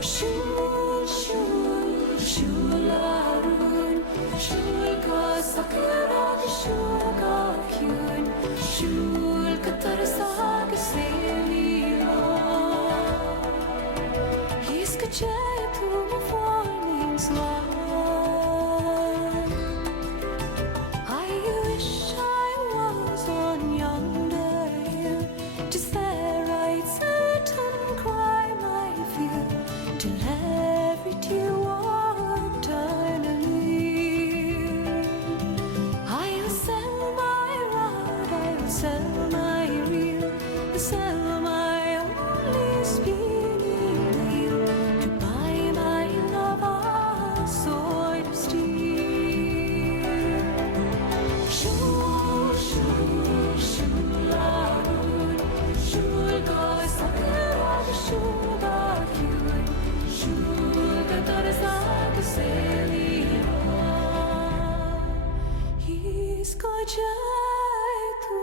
Shul, shul, shularun, shul ka sakura shul ka kyun, shul ka tarsa ka selilo. He's ka jay tu mo falling slow. I wish I was on yonder hill, just there I'd sit and cry my fill, till every tear would turn a reel. I'll sell my rod, I'll sell my reel, I'll sell my only spinning wheel, to buy my love a sword of steel. Shul, shul, shularun, shul ka sakura shul ka kyun, shul ka tarsa ka selilo. He's got jay tu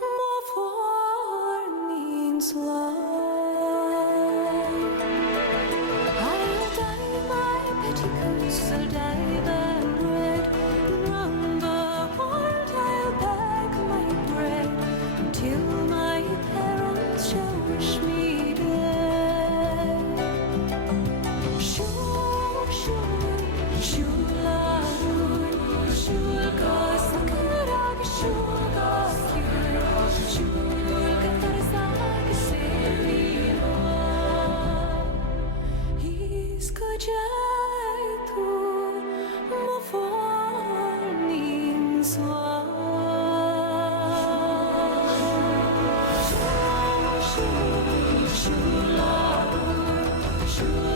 mo varningens lag. I'll dye my petticoats, I'll dye them red, and round the world I'll beg my bread, until my parents shall wish me dead. Shul, shul, shularun, shul ka sakura shul ka kyun, shul ka tarsa ka selilo. He's ka jay tu mo varningens lag. Shul, shul, shularun, shul